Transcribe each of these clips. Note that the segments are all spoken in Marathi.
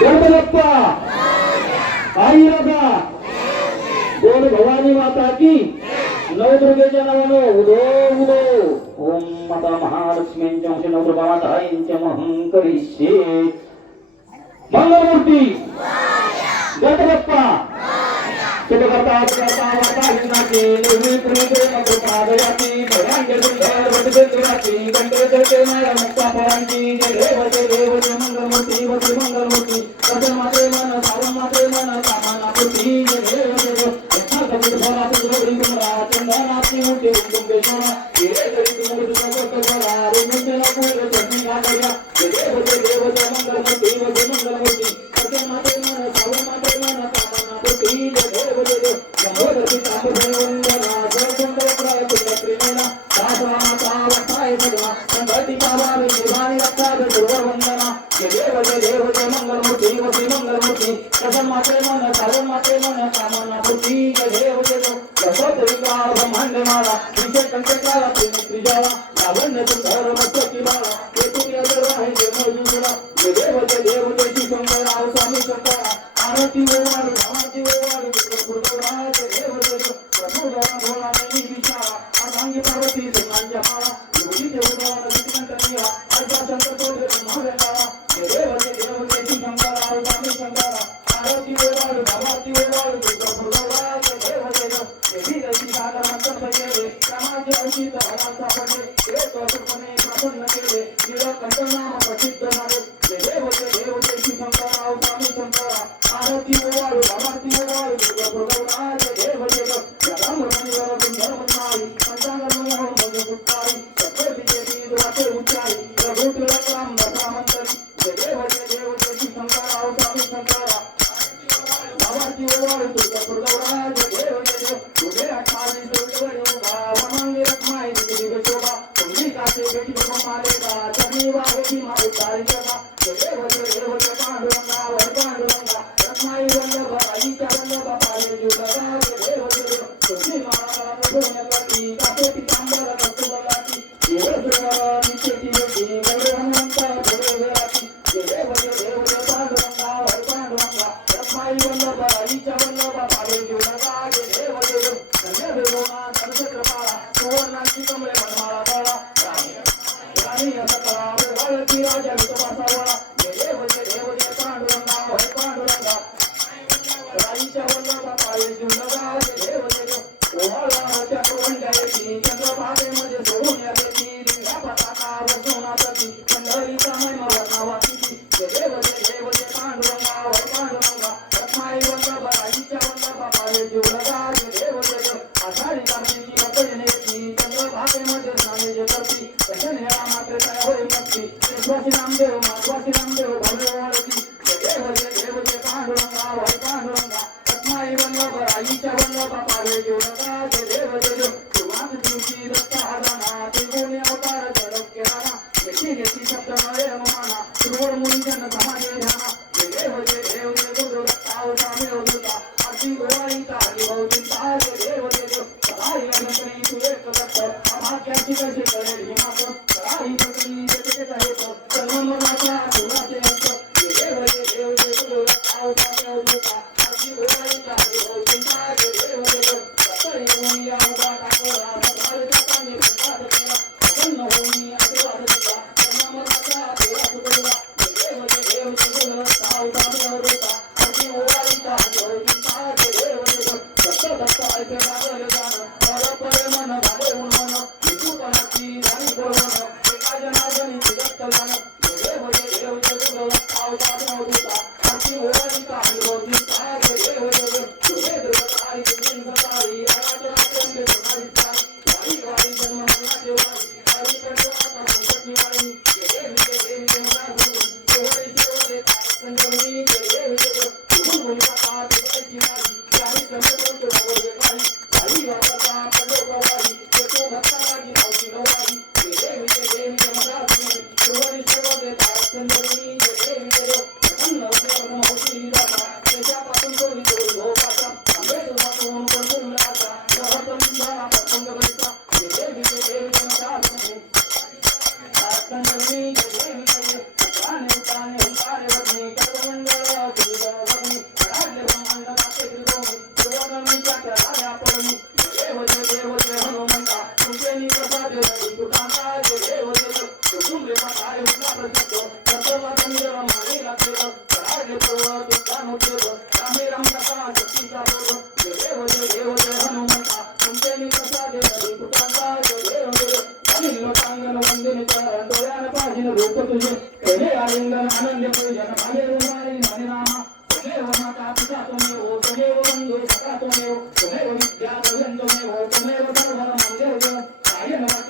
గోడలప్ప ಆಯುಧ ಗೋಡು ಭವಾನಿ ಮಾತಾಕಿ ನವದುರ್ಗ ಜನವನು ಉದೋ ಉದೋ ಓಂ ಮತ ಮಹಾಲಕ್ಷ್ಮಿ ಚಂಶ ನವದುರ್ಗಾತ ಇಂಚಮಹಂ ಕರಿಷ್ಯೆ ಮಂಗಳಮೂರ್ತಿ ಗಣಪತಪ್ಪ కులవతా కులపావతా ఇన్నాకి నువ్వు ప్రీతే మగు పాదయాకి భగాంగ దుర్గార వడ్డురాకి గండేశే నాయ ముక్తాపరాంకి దేవతే దేవతే మంగళమూర్తి వతి మంగళమూర్తి సజమతే మన సారమతే మన సామానపతి దేవతే అర్థ కుటుంబాతి గోవిందరా చందనాతి ఉంటే ఉంటే సోమ ఏ Thank you. పాండురంగా వరి పాండురంగా Bora, Mônica.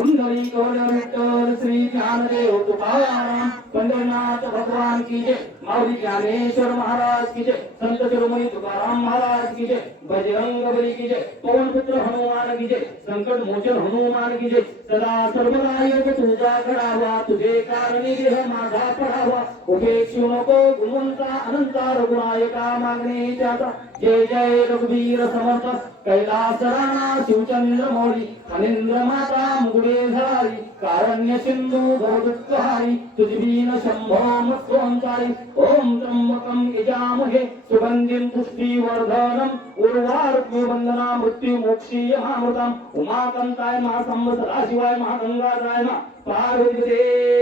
कुंडली कवल विठ्ठल श्री ज्ञानदेव तुकाराम पंढरनाथ भगवान की जय। माऊली ज्ञानेश्वर महाराज की जय। संत शिरोमणी तुकाराम महाराज की जय। बजरंग बली की जय। पवन पुत्र हनुमान की जय। संकट मोचन हनुमान की जय। सदा सर्वदा योग तुझा घडावा। तुझे कारणी देह माझा पडावा उपेक्षू नको गुणवंता अनंता रघुनायका मागणे त्याचा। जय जय रघुवीर समर्थ। कैलास राणा शिवचंद्र मौली अनिंद्र माता मुगुडी झळारी कारण्य सिंधू भवदुःखहारी तुझबीन शंभो मत्सोंकारी ओम त्र्यंबकम यजामहे सुगंधिम पुष्टिवर्धनम उर्वारुक्मी वंदना मृत्यू मोक्षीय महामृतम्। उमाकांताय महासंव सदाशिवाय महागंगाधराय मा पार्वती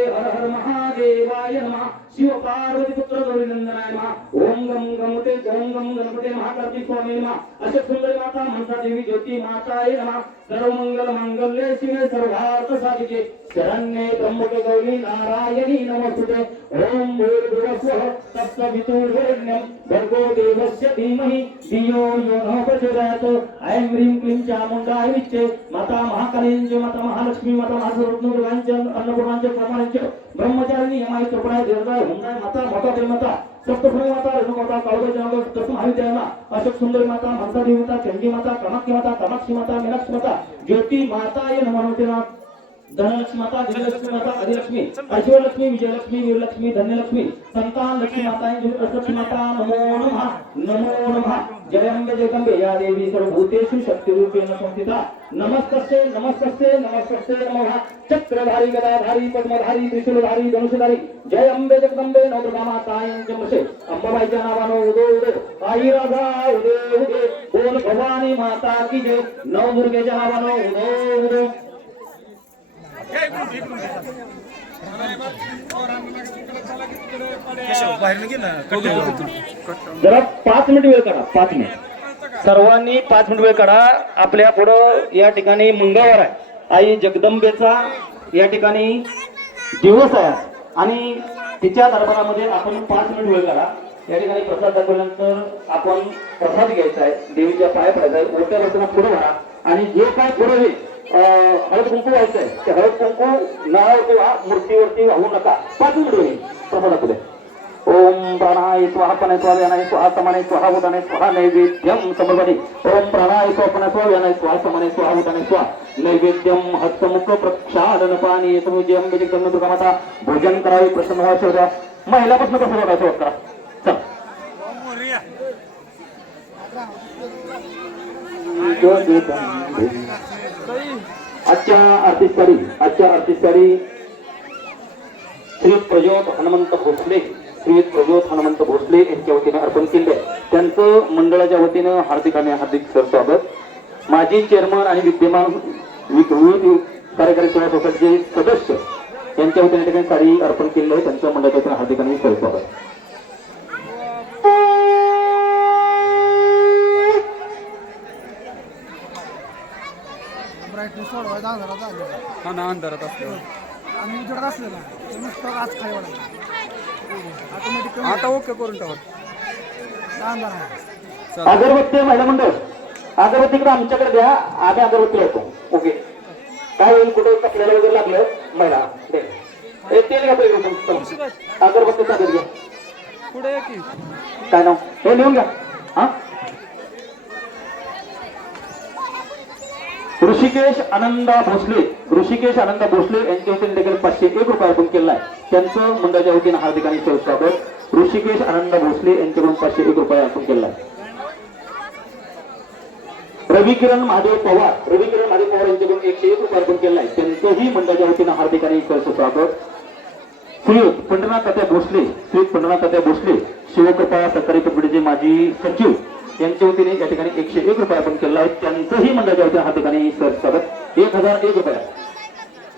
हर हर महादेवाय नमः। शिव पार्वती पुत्र गौरीनंदनाय नमः ओम गम गमते ओम गम गणपते महाकार्तिक स्वामी नमः। अशोक सुंदरी मनसा देवी ज्योती माताय नमः। सर्व मंगल मांगल्ये शिवे सर्वार्थ साधिके शरण्ये त्र्यंबके गौरी नारायणी नमस्तुते। ओम भूर्भुवस्वः तत्सवितुर्वरेण्यं भर्गो देवस्य धीमहि। धियो यो न प्रचोदयात्। ऐं ह्रीं क्लीं चामुण्डाय विच्चे माता महाकालींच माता महालक्ष्मी माता महासरत्नगृहांच अन्नपूर्णांच प्रमाणञ्च ब्रह्मचारिणी यमाय कृपणाय देवताय हुंदाय माता माता देवमाता सप्तभृंगी माता रेणुमाता काळोबाई जनागर दस अशोक सुंदरी माता मनसा माता चंडी माता माता कामाक्षी माता मीनाक्षी माता ज्योती माता ये नमः। धनलक्ष्मी माता विजयलक्ष्मी माता आदिलक्ष्मी अश्वलक्ष्मी विजयलक्ष्मी वीरलक्ष्मी धन्यलक्ष्मी संतान लक्ष्मी माता लक्ष्मी माता नमो नमः नमो नमः जयंबे जगंबे या देवी सर्वभूतेषु शक्तिरूपेण संस्थिता। नमस्तस्ये नमस्तस्ये नमस्तस्ये नमः। चक्रधारी गदाधारी पद्मधारी त्रिशूलधारी धनुषधारी जय अंबे जगदंबे नवदुर्गा माताय जमसे अंबाबाईच्या नावानं उदो उदो। आई राधा उदे उदे। बोल भवानी माता की जय। नवदुर्गेच्या नावानं उदो उदो। जरा पाच मिनिट वेळ काढा पाच मिनिट. सर्वांनी पाच मिनिट वेळ काढा. आपल्या पुढं या ठिकाणी मंगळवार आहे. आई जगदंबेचा या ठिकाणी दिवस आहे. आणि तिच्या दरबारामध्ये आपण पाच मिनिट वेळ काढा. या ठिकाणी प्रसाद दाखवल्यानंतर आपण प्रसाद घ्यायचा आहे. देवीच्या पाया पडायचा आहे. ओट्या रचना पुढे भरा आणि जे काय पुढे होईल, हळद कुंकू व्हायचं आहे ते हळद कुंकू नळावरती व्हा मूर्तीवरती वाहू नका. पाच मिनिट होईल प्रसादापुढे ओम प्राणाय स्वाहा पनाय स्वाहा यानाय स्वाहा समानाय स्वाहा उदानाय स्वाहा नैवेद्यम समर्पणे. ओम प्राणाय स्वाहा पनाय स्वाहा यानाय स्वाहा समानाय स्वाहा उदानाय स्वाहा नैवेद्यम हस्तमुख प्रक्षालन पाणी समुजयम दुर्गा माता भोजन करावे प्रसन्न व्हा शोधा महिलापासून कसं बघायचं होता चल. आजच्या आरतीसाठी आजच्या आरतीसाठी श्री प्रज्योत हनुमंत भोसले श्री प्रज्योत हनुमंत भोसले यांच्या वतीने अर्पण केले त्यांचं मंडळाच्या वतीनं हार्दिक आणि हार्दिक सर स्वागत. माजी चेअरमन आणि विद्यमान विविध कार्यकारी सेवा सोसायटीचे सदस्य यांच्या वतीने ठिकाणी साडी अर्पण केलेलं आहे. त्यांचं मंडळाच्या वतीने हार्दिक आणि सर स्वागत. ब्राईटनेस सोडवायचा अंधारात आले. हा ना अंधारात असल्यावर. आणि उजेडात असलेला. तर नुसतं आज खाली वाढायला ऑटोमॅटिक आता ओके करून टावर अंधार आहे. अगरबत्ती महिला मंडळ अगरबत्तीकडे आमच्याकडे द्या आम्ही अगरबत्ती लावतो. ओके. काय होईल कुठे कपड्याला वगैरे लागलं महिला दे. ए, तेल घ्या पहिले. चला. अगरबत्ती सागर घ्या. पुढे ये की काय नाव? हे लिहून घ्या. हा? ऋषिकेश आनंदा भोसले ऋषिकेश आनंदा भोसले यांच्या वतीने देखील पाचशे एक रुपये अर्पण केला आहे. त्यांचं मुंडाच्या वतीने हार्दिक आणि सहज स्वागत. ऋषिकेश आनंदा भोसले यांच्याकडून पाचशे एक रुपये अर्पण केला आहे. रवी महादेव पवार रविकिरण महादेव पवार यांच्याकडून एकशे एक रुपये अर्पण केला आहे. त्यांचंही मंडळाच्या वतीनं हार्दिक आणि स्वागत. श्रीयुत पंढरनाथ तात्या भोसले श्रीयुत पंढरनाथ तात्या भोसले शिवकृपा सरकारी कंपनीचे माजी सचिव यांच्या वतीने या ठिकाणी एकशे एक रुपये आपण केला आहे. त्यांचंही मंडळाच्या वतीने हा ठिकाणी सर स्वागत. एक हजार एक रुपये.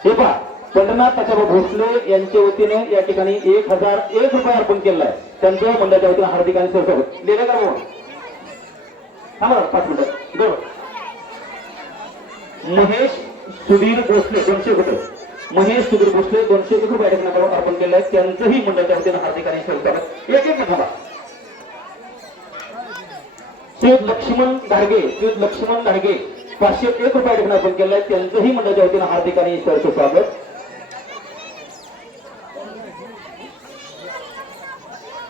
हे पहा पंढरनाथ तात्याबा भोसले यांच्या वतीने या ठिकाणी एक हजार एक रुपये अर्पण केला आहे. त्यांच्या मंडळाच्या वतीने हार्दिक आणि सर स्वागत. लिहिलं का बघा थांबा पाच मिनिटं. बरोबर महेश सुधीर भोसले दोनशे रुपये महेश सुधीर भोसले दोनशे एक रुपये अर्पण केलं आहे. त्यांचंही मंडळाच्या वतीनं हार्दिक आणि स्वागत. एक एक थांबा. श्रीयुत लक्ष्मण धाडगे श्रीयुत लक्ष्मण धाडगे पाचशे एक रुपये ठिकाणी आपण केलं आहे त्यांचंही मंडळाच्या वतीनं हार्दिक आणि सहर्ष स्वागत.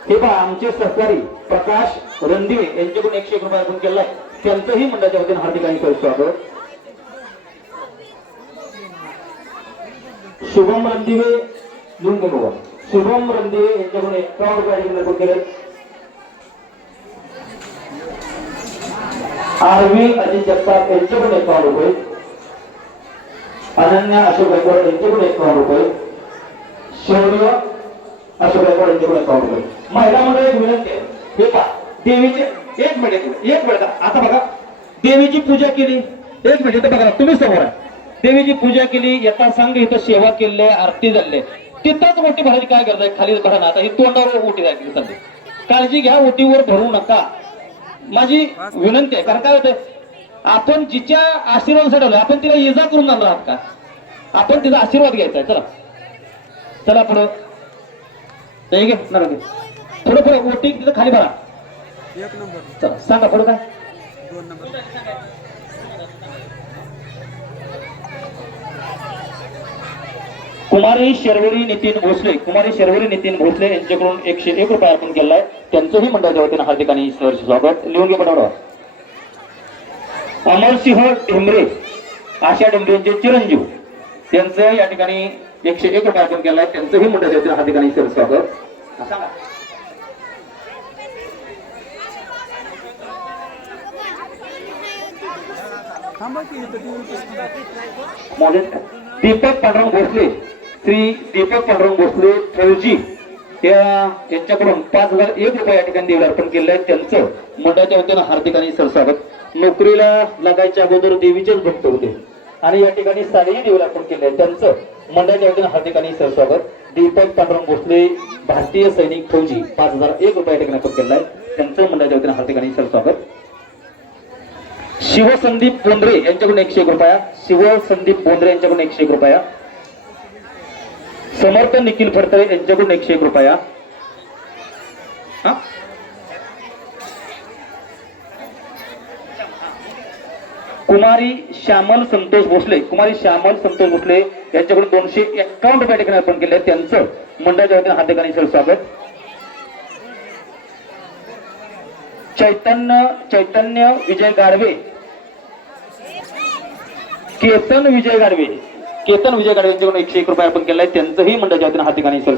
हे पहा आमचे सहकारी प्रकाश रणदिवे यांच्याकडून एकशे एक रुपये अर्पण केला आहे त्यांचंही मंडळाच्या वतीनं हार्दिक आणि सहर्ष स्वागत. शुभम रणदिवे लिहून शुभम रणदिवे यांच्याकडून एकावन्न रुपये ठिकाणी अर्पण केले आरवी अजित जगताप यांचे यांच्याकडून एकावन्न रुपये अनन्या अशोक गायकवाड यांचे यांच्याकडून एकावन्न रुपये शौर्य अशोक गायकवाड यांचे यांच्याकडून एकावन्न रुपये महिला मंडळ एक विनंती आहे. हे पहा देवीचे एक मिनिट एक मिनिट आता बघा देवीची पूजा केली. एक मिनिट इथं बघा तुम्ही समोर आहे. देवीची पूजा केली येता संघ इथं सेवा केली आरती झाली. तिथंच ओटी भरायची काय गरज आहे खाली भरा ना आता ही तोंडावर ओटी जायची सध्या काळजी घ्या ओटीवर भरू नका. माझी विनंती आहे कारण काय होतं आपण जिच्या आशीर्वादासाठी आलोय आपण तिला इजा करून जाणार आहात का? आपण तिचा आशीर्वाद घ्यायचा आहे चला. चला पुढं. घे घे पुढं ओटी तिथं खाली भरा. एक नंबर. सांगा पुढं काय? दोन नंबर. कुमारी शर्वरी नितीन भोसले कुमारी शर्वरी नितीन भोसले यांच्याकडून एकशे एक रुपये अर्पण केला आहे. त्यांचंही मंडळाच्या वतीनं हार्दिक आणि सहर्ष स्वागत. लिहून घे पटापट. अमरसिंह ढेंबरे आशा ढेंबरे यांचे चिरंजीव. त्यांचं या ठिकाणी एकशे एक रुपये केला त्यांचंही मंडळाच्या वतीनं हार्दिक आणि सहर्ष स्वागत. सांगा. दीपक पांडुरंग भोसले. श्री दीपक पांडुरंग भोसले फौजी. त्या यांच्याकडून पाच हजार एक रुपये या ठिकाणी देवी अर्पण केले आहेत त्यांचं मंडळाच्या वतीनं हार्दिक आणि सरस्वागत नोकरीला लागायच्या अगोदर देवीचेच भक्त होते. आणि या ठिकाणी साडेही देवी अर्पण केले आहेत त्यांचं मंडळाच्या वतीनं हार्दिक आणि सरस्वागत दीपक पांडुरंग भोसले भारतीय सैनिक फौजी पाच हजार एक रुपये या ठिकाणी अर्पण केलं आहे. त्यांचं मंडळाच्या वतीनं हार्दिक आणि सरस्वागत शिवसंदीप बोंद्रे यांच्याकडून एकशे एक रुपया. शिवसंदीप बोंद्रे यांच्याकडून एकशे एक रुपया. समर्थ निखिल फडतरे यांच्याकडून एकशे एक रुपया. हा? कुमारी श्यामल संतोष भोसले. कुमारी श्यामल संतोष भोसले यांच्याकडून दोनशे एकावन्न रुपये ठिकाणी अर्पण केले. त्यांचं मंडळाच्या वतीने हार्दिक सर स्वागत. चैतन्य चैतन्य विजय गाडवे. केतन विजय गाडवे. केतन विजय गाडे यांच्याकडून एकशे एक रुपये आपण केलाय त्यांचंही मंडळाच्या वतीने हार्दिक आणि सर